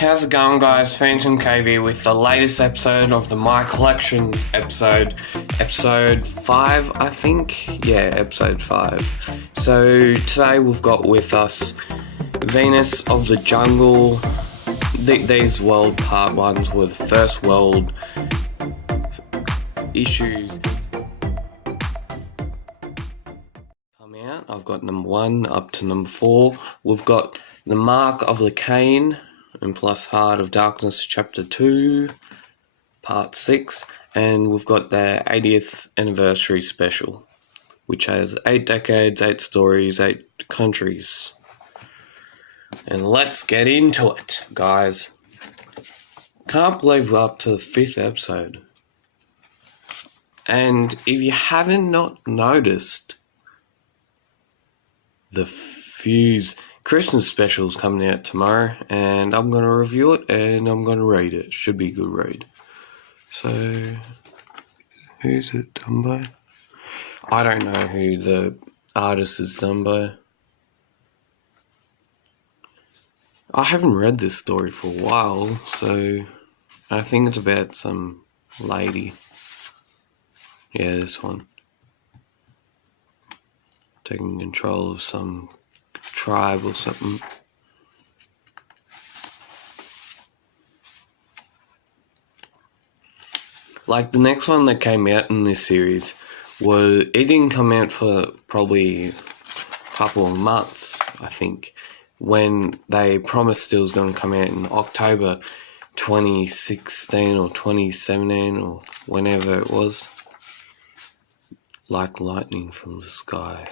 How's it going, guys? PhantomCave here with the latest episode of the My Collections episode 5, I think. Yeah, episode 5. So today we've got with us Venus of the Jungle. These world part ones were the first world issues come out. I've got number 1 up to number 4. We've got the Mark of the Cain and plus Heart of Darkness chapter 2 part 6, and we've got the 80th anniversary special, which has 8 decades, 8 stories, 8 countries. And let's get into it, guys. Can't believe we're up to the 5th episode. And if you haven't not noticed, the Fuse Christmas special is coming out tomorrow, and I'm going to review it and I'm going to read it. Should be a good read. So, who's it done by? I don't know who the artist is done by. I haven't read this story for a while, so I think it's about some lady. Yeah, this one. Taking control of some tribe or something. Like the next one that came out in this series it didn't come out for probably a couple of months, I think, when they promised it was going to come out in October 2016 or 2017 or whenever it was. Like lightning from the sky.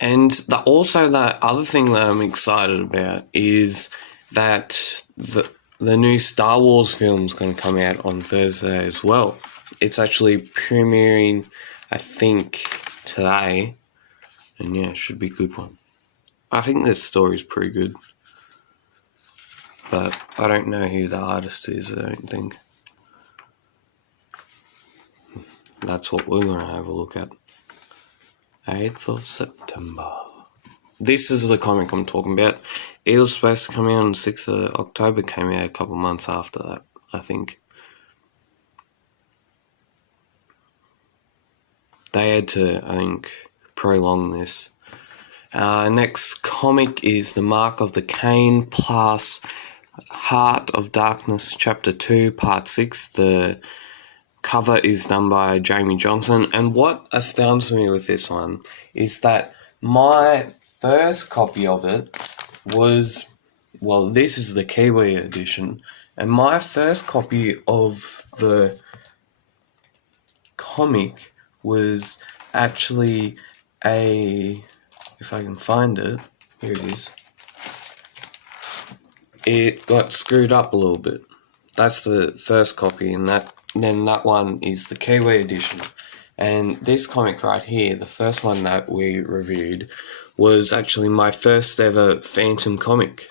And also the other thing that I'm excited about is that the new Star Wars film is going to come out on Thursday as well. It's actually premiering, I think, today. And yeah, it should be a good one. I think this story is pretty good. But I don't know who the artist is, I don't think. That's what we're going to have a look at. 8th of September. This is the comic I'm talking about. It was supposed to come out on 6th of October, came out a couple months after that, I think. They had to, I think, prolong this. Next comic is The Mark of the Cain plus Heart of Darkness chapter 2 part 6. The cover is done by Jamie Johnson, and what astounds me with this one is that my first copy of it was, well, this is the Kiwi edition, and my first copy of the comic was actually if I can find it, here it is. It got screwed up a little bit. That's the first copy, and then that one is the Kiwi edition. And this comic right here, the first one that we reviewed, was actually my first ever Phantom comic.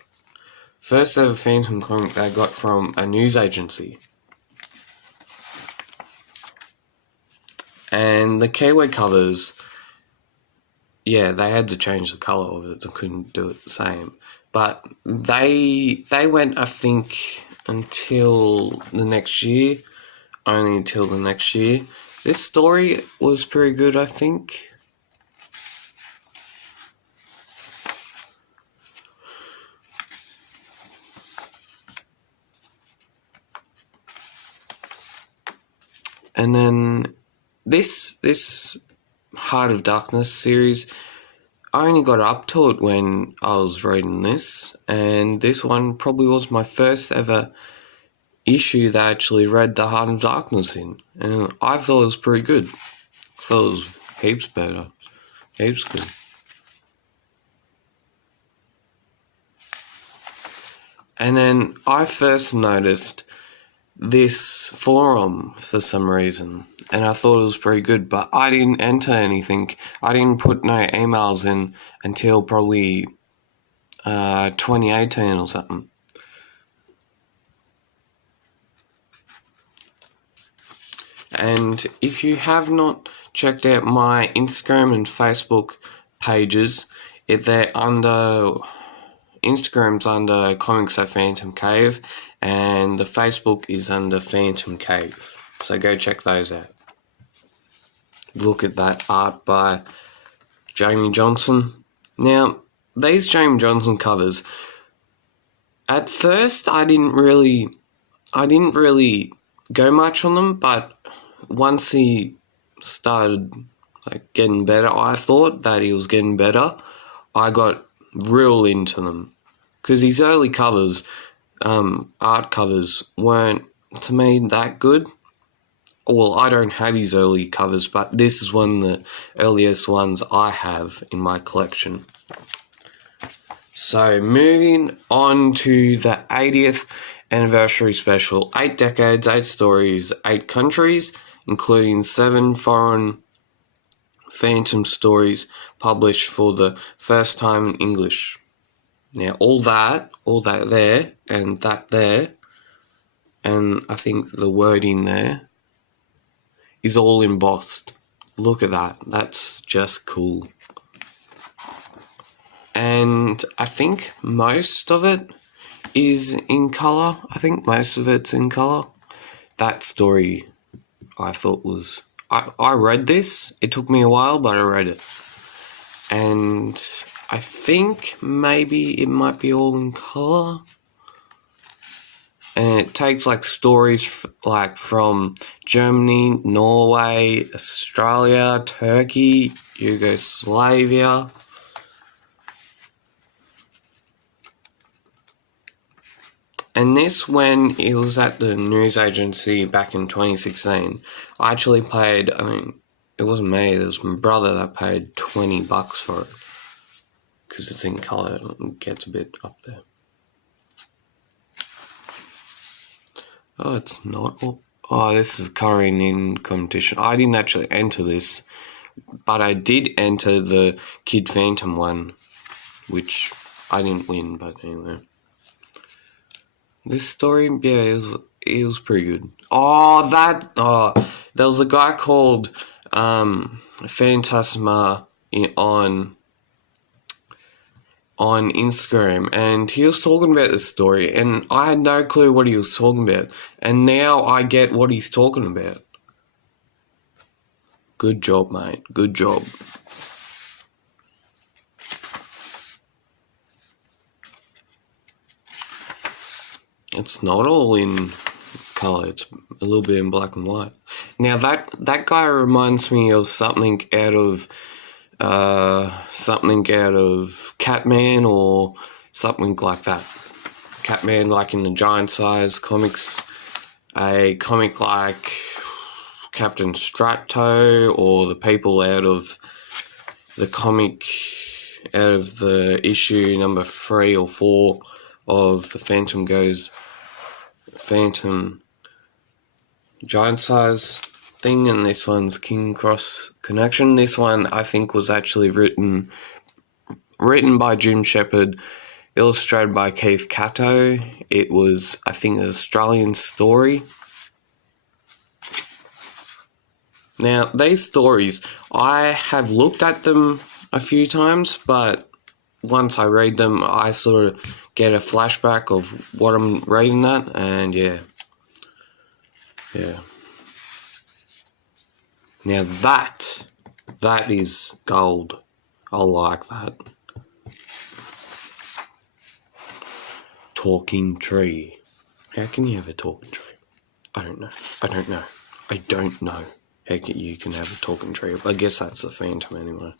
First ever Phantom comic that I got from a news agency. And the Kiwi covers, yeah, they had to change the colour of it. They couldn't do it the same. But they went, I think, until the next year. Only until the next year. This story was pretty good, I think. And then this Heart of Darkness series, I only got up to it when I was reading this, and this one probably was my first ever issue that I actually read the Heart of Darkness in, and I thought it was pretty good. I thought it was heaps better. Heaps good. And then I first noticed this forum for some reason, and I thought it was pretty good, but I didn't enter anything. I didn't put no emails in until probably 2018 or something. And if you have not checked out my Instagram and Facebook pages, if they're under Instagram's under Comics at PhantomCave, and the Facebook is under PhantomCave. So go check those out. Look at that art by Jamie Johnson. Now, these Jamie Johnson covers, at first I didn't really go much on them, but once he started getting better, I thought that he was getting better, I got real into them. Because his early covers, art covers, weren't, to me, that good. Well, I don't have his early covers, but this is one of the earliest ones I have in my collection. So, moving on to the 80th anniversary special. 8 decades, 8 stories, 8 countries, including 7 foreign Phantom stories published for the first time in English. Now, all that there, and that there, and I think the wording there, is all embossed. Look at that. That's just cool. And I think most of it is in colour. That story I thought was... I read this. It took me a while, but I read it. And I think maybe it might be all in colour. And it takes stories from Germany, Norway, Australia, Turkey, Yugoslavia. And this, when it was at the news agency back in 2016, I actually paid, it wasn't me, it was my brother that paid $20 for it. Because it's in colour, it gets a bit up there. Oh, it's not. Oh, this is colouring in competition. I didn't actually enter this, but I did enter the Kid Phantom one, which I didn't win, but anyway. This story, yeah, it was pretty good. There was a guy called Phantasma on Instagram, and he was talking about this story, and I had no clue what he was talking about, and now I get what he's talking about. Good job, mate. Good job. It's not all in colour, it's a little bit in black and white. Now that guy reminds me of something out of Catman or something like that. Catman, like in the Giant Size comics, a comic like Captain Strato, or the people out of the comic, out of the issue number 3 or 4 of the Phantom Giant Size thing, and this one's King Cross Connection. This one I think was actually written by Jim Shepard, illustrated by Keith Cato. It was, I think, an Australian story. Now, these stories, I have looked at them a few times, but once I read them, I sort of get a flashback of what I'm reading at, and yeah. Now that is gold. I like that. Talking tree. How can you have a talking tree? I don't know. How you can have a talking tree. I guess that's a Phantom anyway.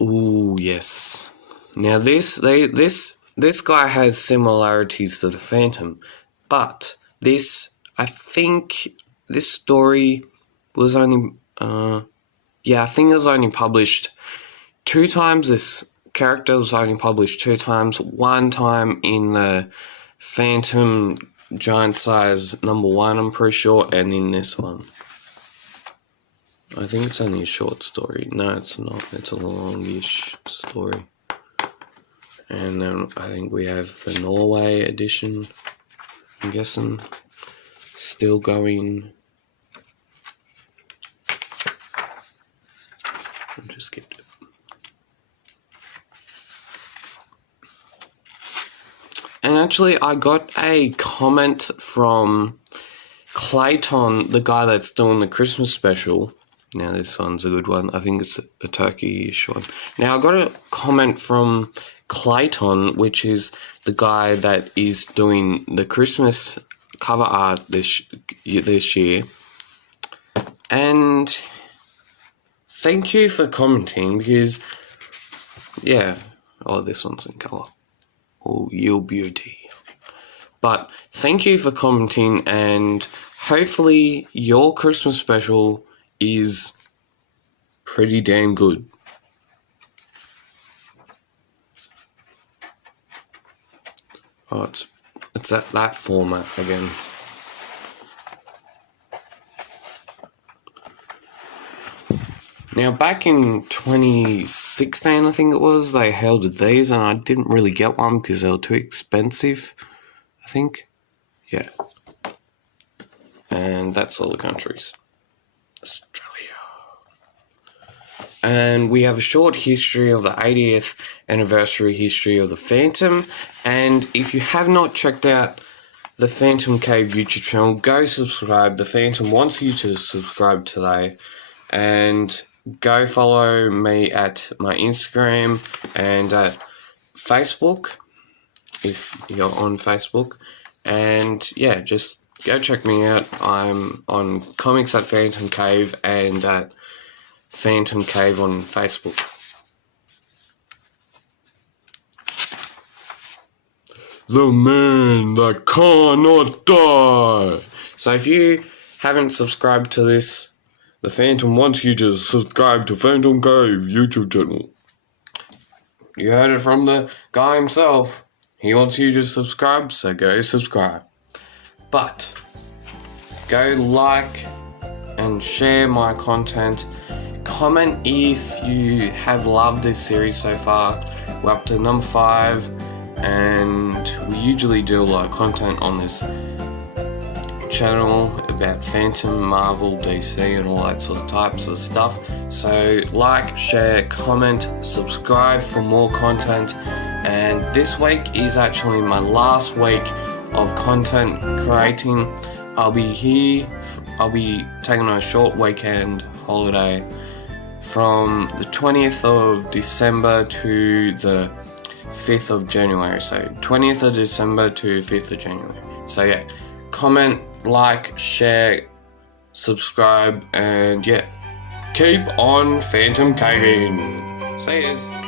Ooh, yes. Now this guy has similarities to the Phantom, but I think this story was only, I think it was only published 2 times. This character was only published 2 times. One time in the Phantom Giant Size number 1, I'm pretty sure, and in this one. I think it's only a short story. No, it's not. It's a longish story. And then I think we have the Norway edition, I'm guessing, still going. I just skipped it. And actually, I got a comment from Clayton, the guy that's doing the Christmas special. Now, this one's a good one. I think it's a Turkey-ish one. Now, I got a comment from Clayton, which is the guy that is doing the Christmas cover art this year. And thank you for commenting, because, yeah, oh, this one's in colour. Oh, you beauty. But thank you for commenting, and hopefully your Christmas special is pretty damn good. Oh, it's at that format again. Now, back in 2016, I think it was, they held these, and I didn't really get one because they were too expensive, I think. Yeah. And that's all the countries. Australia. And we have a short history of the 80th anniversary history of the Phantom. And if you have not checked out the PhantomCave YouTube channel, go subscribe. The Phantom wants you to subscribe today. And go follow me at my Instagram and Facebook, if you're on Facebook. And yeah, just go check me out. I'm on Comics at PhantomCave and at PhantomCave on Facebook. The man that cannot die. So if you haven't subscribed to this, the Phantom wants you to subscribe to PhantomCave YouTube channel. You heard it from the guy himself. He wants you to subscribe, so go subscribe. But go like and share my content. Comment if you have loved this series so far. We're up to number 5, and we usually do a lot of content on this channel about Phantom, Marvel, DC and all that sort of types of stuff. So like, share, comment, subscribe for more content. And this week is actually my last week of content creating. I'll be taking a short weekend holiday from the 20th of December to the 5th of January. So 20th of December to 5th of January. So yeah, comment, like, share, subscribe, and yeah, keep on Phantom Caving. See yous.